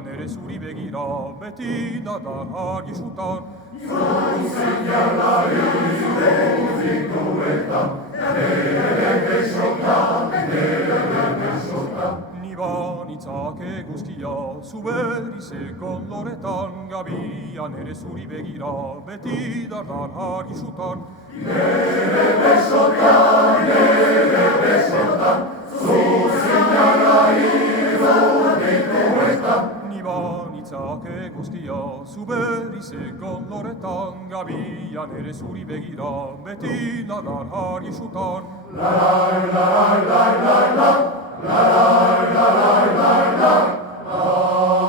Nere zuri begira, beti dadar argisutan. Zuri seinalari zure muzikuetan, nere besotan. Niba nitzake guzkia, zuberi zekon loretan, gabia nere zuri begira, beti dadar argisutan. Nere besotan, zuri seinalari zure muzikuetan. Nitzake guztia, zuberi zekon loretan, gabia nere zuri begira, beti dadar argisutan. La la la la la la la la la la la la la.